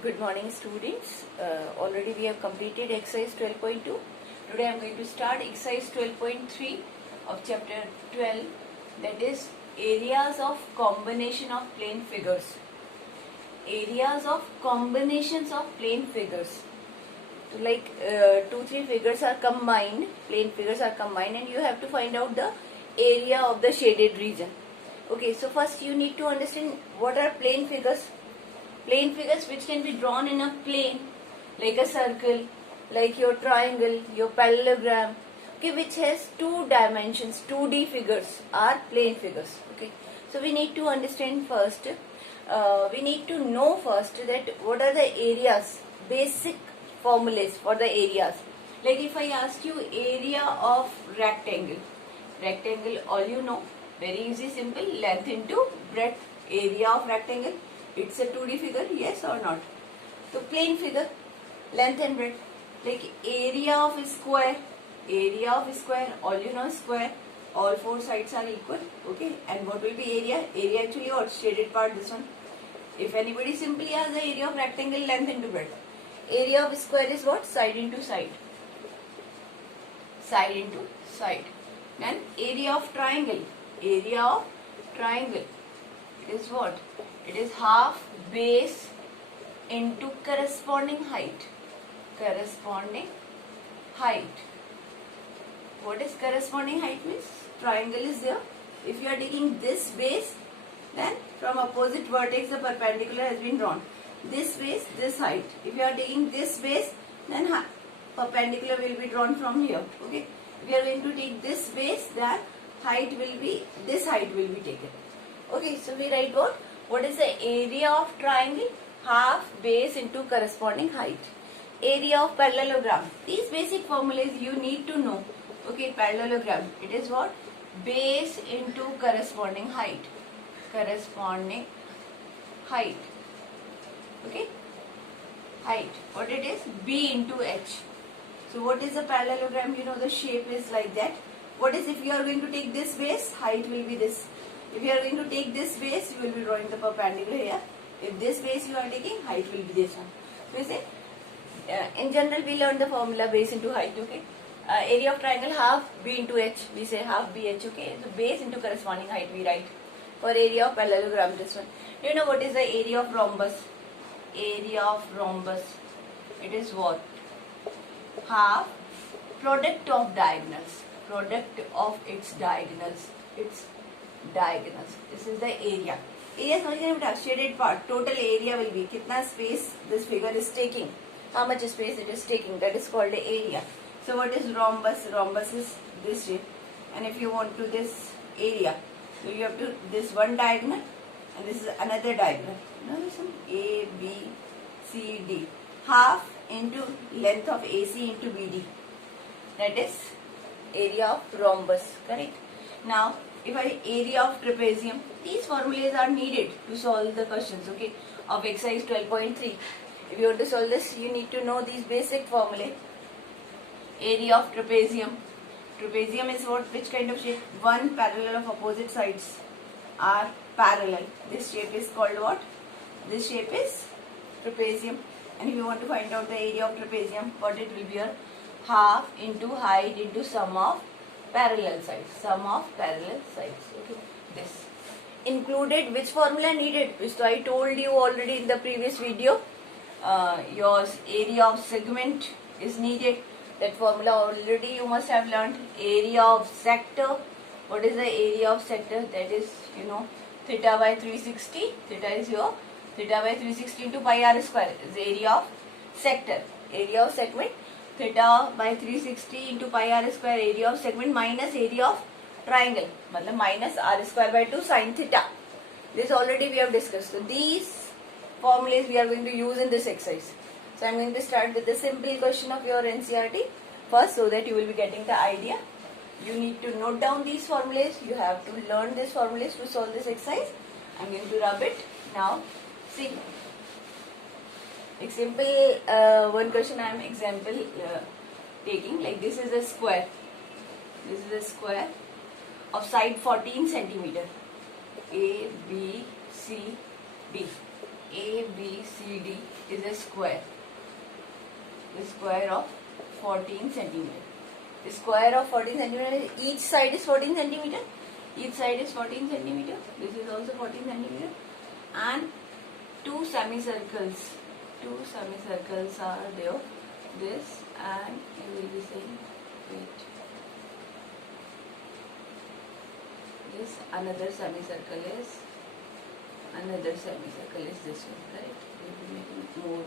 Good morning, students. Already we have completed exercise 12.2. Today I am going to start exercise 12.3 of chapter 12, that is areas of combination of plane figures. Areas of combinations of plane figures. Like 2-3 figures are combined, plane figures are combined, and you have to find out the area of the shaded region. Okay, so first you need to understand what are plane figures. Plane figures which can be drawn in a plane, like a circle, like your triangle, your parallelogram, okay, which has 2 dimensions, 2D figures are plane figures. Okay, so we need to understand first, we need to know first that what are the areas, basic formulas for the areas. Like if I ask you area of rectangle, all you know, very easy, simple, length into breadth, area of rectangle. It's a 2D figure, yes or not? So plane figure, length and breadth. Like area of square, all you know is square. All 4 sides are equal, okay? And what will be area? Area actually what? Shaded part, this one. If anybody simply has the area of rectangle, length into breadth. Area of square is what? Side into side. Side into side. Then area of triangle. Area of triangle. It is what? It is half base into corresponding height. Corresponding height. What is corresponding height means? Triangle is there. If you are taking this base, then from opposite vertex the perpendicular has been drawn. This base, this height. If you are taking this base, then perpendicular will be drawn from here. Okay. If you are going to take this base, then this height will be taken. Okay, so we write what is the area of triangle? Half base into corresponding height. Area of parallelogram. These basic formulas you need to know. Okay, parallelogram. It is what? Base into corresponding height. Corresponding height. Okay? Height. What it is? B into H. So what is a parallelogram? You know the shape is like that. What is if you are going to take this base? Height will be this. If you are going to take this base, you will be drawing the perpendicular here. If this base you are taking, height will be this one. So we say, in general we learn the formula base into height, okay. Area of triangle half B into H, we say half BH, okay. So base into corresponding height we write. For area of parallelogram, this one. Do you know what is the area of rhombus? Area of rhombus. It is what? Half product of diagonals. Product of its diagonals. This is the area. Area समझ shaded part. Total area will be कितना space this figure is taking. How much space it is taking. That is called the area. So what is rhombus? Rhombus is this shape. And if you want to this area, so you have to this one diagonal and this is another diagonal. Now this one A, B, C, D. Half into length of AC into BD. That is area of rhombus. Correct? Now if I area of trapezium, these formulas are needed to solve the questions, okay, of exercise 12.3. If you want to solve this, you need to know these basic formulae. Area of trapezium. Trapezium is what? Which kind of shape? One parallel of opposite sides are parallel. This shape is called what? This shape is trapezium. And if you want to find out the area of trapezium, what it will be here? Half into height into sum of parallel sides. Sum of parallel sides. Okay. This. Included which formula needed? Which I told you already in the previous video. Your area of segment is needed. That formula already you must have learned. Area of sector. What is the area of sector? That is, you know, theta by 360. Theta is your theta by 360 into pi r square is the area of sector. Area of segment. Theta by 360 into pi r square area of segment minus area of triangle. मतलब minus r square by 2 sin theta. This already we have discussed. So these formulas we are going to use in this exercise. So I am going to start with the simple question of your NCERT first, so that you will be getting the idea. You need to note down these formulas. You have to learn these formulas to solve this exercise. I am going to rub it now. See. Example, one question I am taking, like this is a square. This is a square of side 14 centimeter. A, B, C, D. ABCD is a square. The square of 14 centimeter. The square of 14 centimeter. Each side is 14 centimeter. Each side is 14 centimeter. This is also 14 centimeter. And two semicircles. Two semicircles are there. This, and you will be saying, wait. This another semicircle is this one, correct? We will be making more.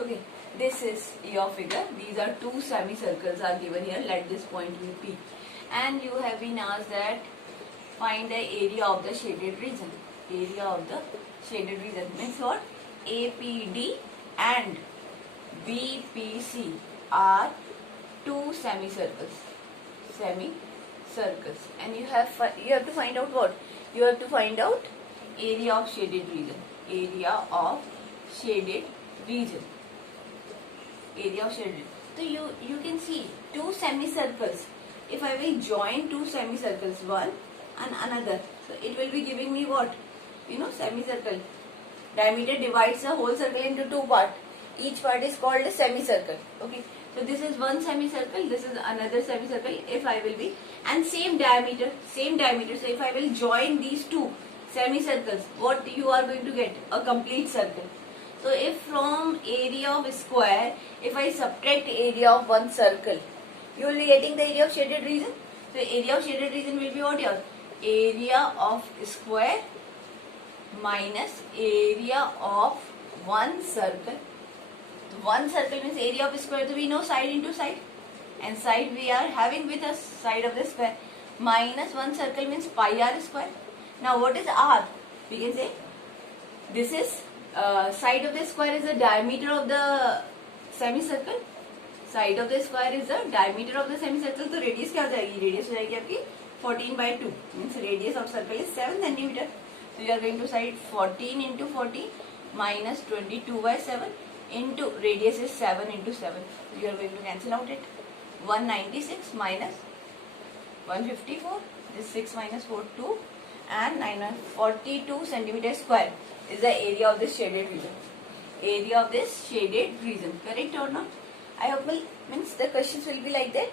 Okay, this is your figure. These are two semicircles are given here. Let this point be P. And you have been asked that find the area of the shaded region. Area of the shaded region means what? APD and BPC are two semicircles. And you have to find out what? You have to find out area of shaded region. Area of shaded region. Area of shaded. So you can see two semicircles. If I will join two semicircles, one and another, so it will be giving me what? Semicircle. Diameter divides the whole circle into two parts. Each part is called a semicircle. Okay. So this is one semicircle, this is another semicircle. If I will be, and same diameter. So if I will join these two semicircles, what you are going to get? A complete circle. So if from area of square, if I subtract area of one circle, you will be getting the area of shaded region. So area of shaded region will be what here? Area of square minus area of one circle. One circle means area of square, so we know side into side, and side we are having with us side of the square, minus one circle means pi r square. Now what is r? We can say this is side of the square is the diameter of the semicircle. Side of the square is the diameter of the semicircle. So radius क्या हो जाएगी? Radius हो जाएगी आपकी 14/2 means radius of circle is 7 centimeter. So you are going to side 14 into 14 minus 22/7 into radius is 7 into 7. You are going to cancel out it. 196 minus 154. This 6 minus 4 2 and 42 centimeter square is the area of this shaded region. Area of this shaded region. Correct or not? I hope means the questions will be like that.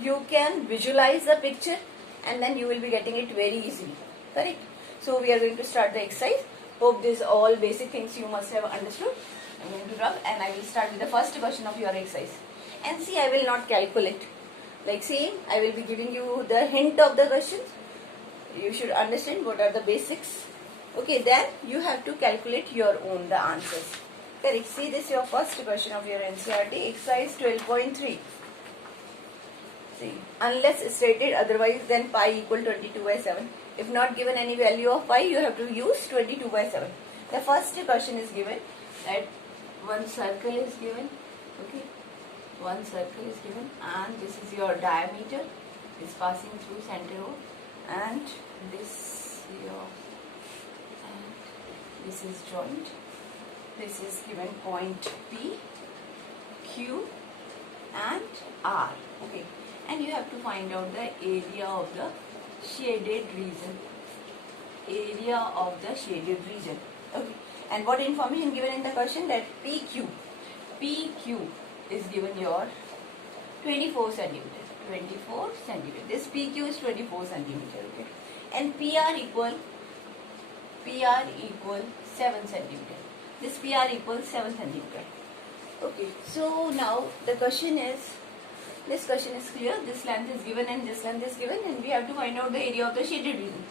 You can visualize the picture and then you will be getting it very easily. Correct? So we are going to start the exercise. Hope these all basic things you must have understood. I'm going to rub and I will start with the first question of your exercise. And see, I will not calculate. Like see, I will be giving you the hint of the questions. You should understand what are the basics. Okay, then you have to calculate your own the answers. Correct. See, this is your first question of your NCERT, exercise 12.3. See, unless stated otherwise, then pi equal 22/7. If not given any value of pi, you have to use 22/7. The first question is given that one circle is given. Okay, one circle is given, and this is your diameter is passing through center O, and this is joint. This is given point P, Q and R. Okay, and you have to find out the area of the shaded region. Area of the shaded region. Okay, and what information given in the question? That PQ is given your 24 centimeter. 24 centimeter. This PQ is 24 centimeter. Okay, and PR equal 7 centimeter. This PR equals 7 centimeter. Okay, so now the question is, this question is clear. This length is given and this length is given, and we have to find out the area of the shaded region.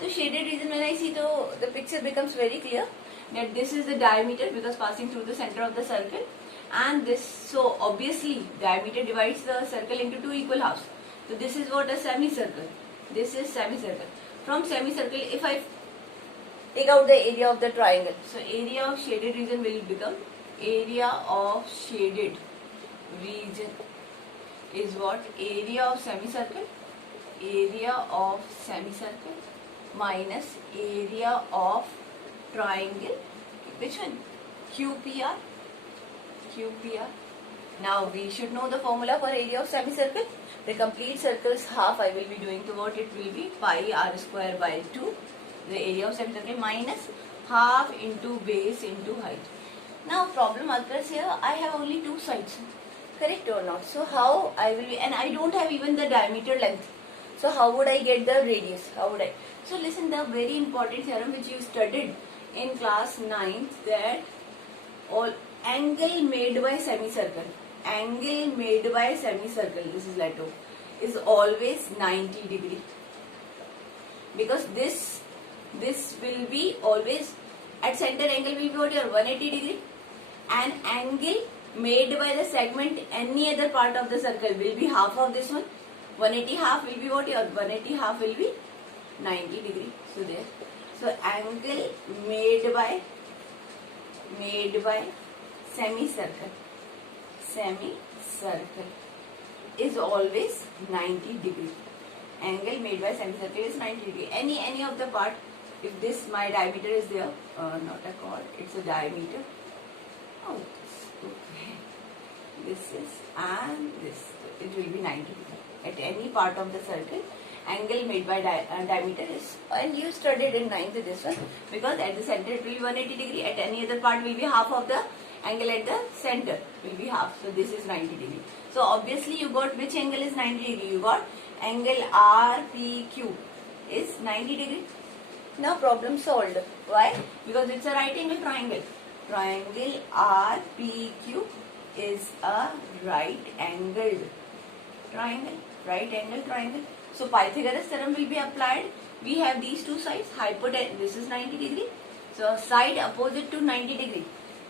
So shaded region, when I see the picture becomes very clear that this is the diameter because passing through the center of the circle, and this, so obviously diameter divides the circle into two equal halves. So this is what a semicircle. This is semicircle. From semicircle, if I take out the area of the triangle, so area of shaded region will become area of shaded region is what? Area of semicircle. Area of semicircle minus area of triangle. Which one? QPR. QPR. Now we should know the formula for area of semicircle. The complete circle is half. I will be doing to what it will be pi r square by 2. The area of semicircle minus half into base into height. Now problem occurs here, I have only two sides, correct or not? So how I will be, and I don't have even the diameter length. So how would I get the radius? How would I? So listen, the very important theorem which you studied in class 9th, that all angle made by semicircle, this is Lato, is always 90 degree, because this will be always at center angle will be what, your 180 degree, and angle made by the segment any other part of the circle will be half of this one. 180 half will be what, your 180 half will be 90 degree. So there, so angle made by semicircle is always 90 degree. Angle made by semicircle is 90 degree. Any of the part, if this my diameter is there, not a chord, it's a diameter. Oh, okay. This is, and this, it will be 90 degree. At any part of the circle, angle made by diameter is, and you studied in 9th this one, because at the center it will be 180 degree, at any other part will be half of the angle at the center will be half. So this is 90 degree. So obviously you got which angle is 90 degree? You got angle RPQ is 90 degree. Now problem solved. Why? Because it's a right angle triangle. Triangle RPQ is a right angled triangle. Right angle triangle. So Pythagoras theorem will be applied. We have these two sides. Hypotenuse, this is 90 degree. So side opposite to 90 degree.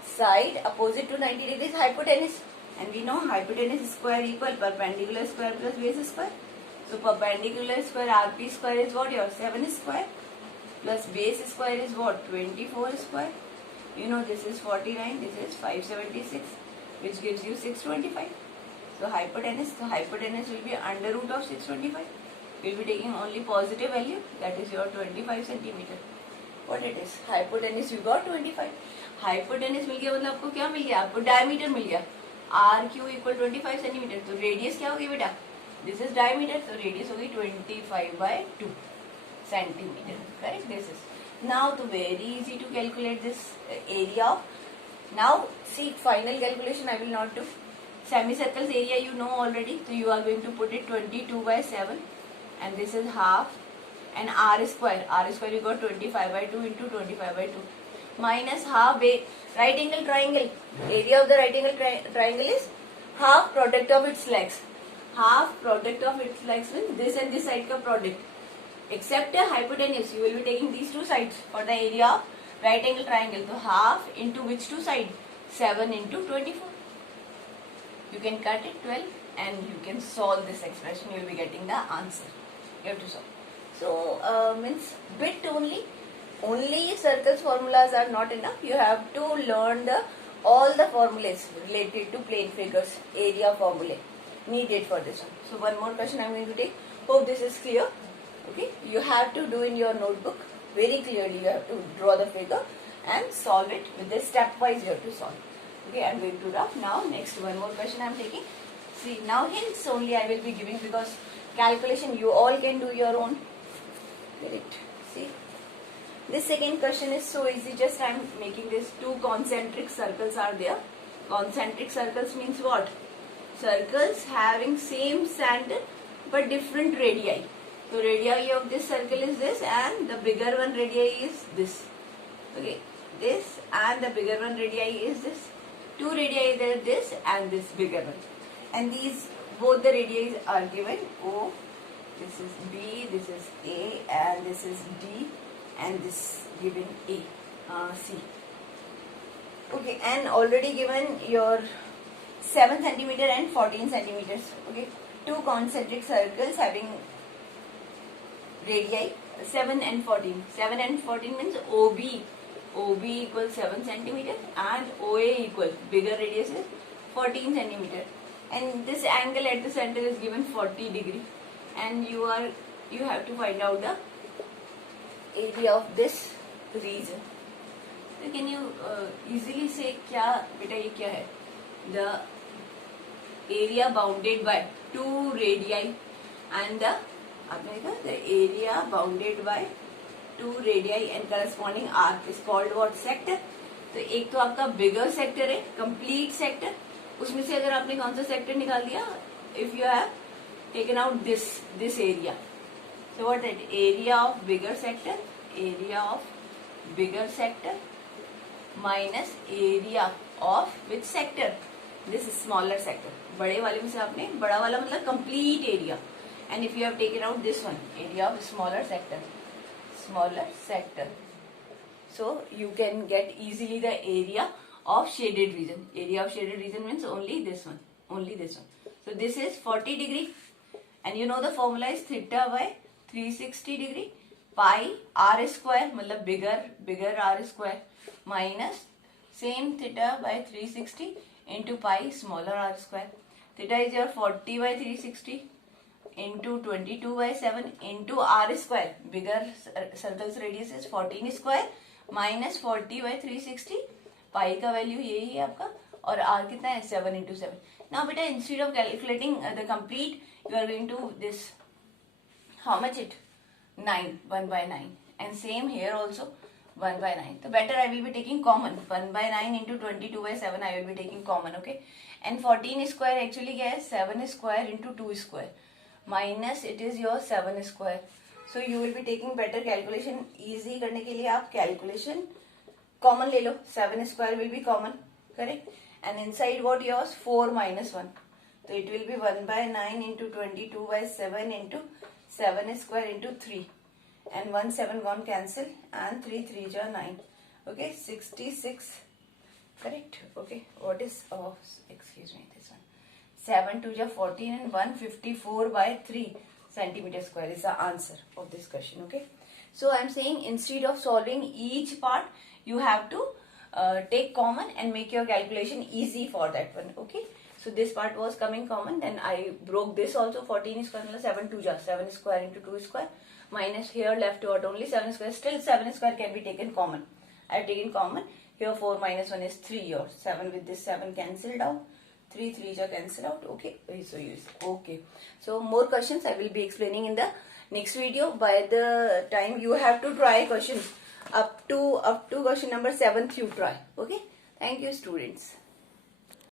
Side opposite to 90 degree is hypotenuse. And we know hypotenuse square equal perpendicular square plus base square. So perpendicular square RP square is what, your 7 square, plus base square is what, 24 square. You know this is 49, this is 576, which gives you 625. So hypotenuse will be under root of 625. We will be taking only positive value, that is your 25 centimeter. What it is? Hypotenuse you got 25. Hypotenuse मिल गया, मतलब आपको क्या मिल गया? आपको diameter मिल गया. RQ equal 25 centimeter. तो radius क्या होगी बेटा? This is diameter, so radius होगी 25/2 centimeter. Correct? This is. Now तो very easy to calculate this area of. Now see, final calculation I will not do. Semicircle's area you know already, so you are going to put it 22/7, and this is half, and R square you got 25/2 into 25/2 minus half base. Right angle triangle, area of the right angle triangle is half product of its legs. Half product of its legs means this and this side ka product. Except a hypotenuse, you will be taking these two sides for the area of right angle triangle. So half into which two side? 7 into 24. You can cut it 12 and you can solve this expression. You will be getting the answer. You have to solve. So means bit only circles formulas are not enough. You have to learn all the formulas related to plane figures, area formulae needed for this one. So one more question I am going to take. Hope this is clear. Okay, you have to do in your notebook very clearly. You have to draw the figure and solve it with the stepwise. You have to solve. Okay, I am going to draw now. Next, one more question I am taking. See, now hints only I will be giving, because calculation you all can do your own. Correct. See, this second question is so easy. Just I am making this. Two concentric circles are there. Concentric circles means what? Circles having same center but different radii. So radii of this circle is this, and the bigger one radii is this. Okay, this and the bigger one radii is this. Two radii there, this and this bigger one. And these both the radii are given O. This is B, this is A, and this is D, and this given A, C. Okay, and already given your 7 centimeter and 14 centimeters. Okay, two concentric circles having radii 7 and 14. 7 and 14 means OB equals 7 centimeter and OA equal, bigger radius is 14 centimeter. And this angle at the center is given 40 degree. And you have to find out the area of this region. So can you easily say क्या बेटा ये क्या है? The area bounded by two radii and the area bounded by 2 radii and corresponding arc is called what? Sector. तो एक तो आपका बिगर sector है, कंप्लीट सेक्टर, उसमें से अगर आपने कौन सा सेक्टर निकाल दिया, if you have taken out this area, so what that area of bigger sector minus area of which sector? This smaller sector. बड़े वाले में से आपने, बड़ा वाला मतलब complete area, and if you have taken out this one, area of smaller sector, so you can get easily the area of shaded region. Area of shaded region means only this one. So this is 40 degree, and you know the formula is theta by 360 degree, pi r square मतलब bigger r square minus same theta by 360 into pi smaller r square. Theta is your 40 by 360 into 22 by 7 into r square. Bigger circle's radius is 14 square minus 40 by 360. pi का value यही है आपका, और r कितना है? 7 into 7. Now बेटा, instead of calculating the complete, you are going to this, how much it? 9, 1 by 9, and same here also 1 by 9. So better I will be taking common. 1 by 9 into 22 by 7 I will be taking common, okay? And 14 square actually क्या है? 7 square into 2 square minus it is your 7 square. So you will be taking better calculation. Easy करने के लिए आप calculation common ले लो. 7 square will be common, correct? And inside what yours? 4 minus 1. So it will be 1 by 9 into 22 by 7 into 7 square into 3. And 1 7 gone cancel, and 3 3 ja 9. Okay, 66. Correct? Okay. What is, oh, excuse me, this one. 7 2 ja 14 and 154 by 3 centimeter square is the answer of this question. Okay. So I am saying, instead of solving each part, you have to take common and make your calculation easy for that one. Okay. So this part was coming common, then I broke this also. 14 square 7 2 ja 7 square into 2 square minus here left out only 7 square. Still 7 square can be taken common. I have taken common. Here 4 minus 1 is 3, or 7 with this 7 cancelled out. 3 3 ja cancel out. Okay. So use. Okay. So more questions I will be explaining in the next video. By the time you have to try questions up to question number 7th you try. Okay. Thank you, students.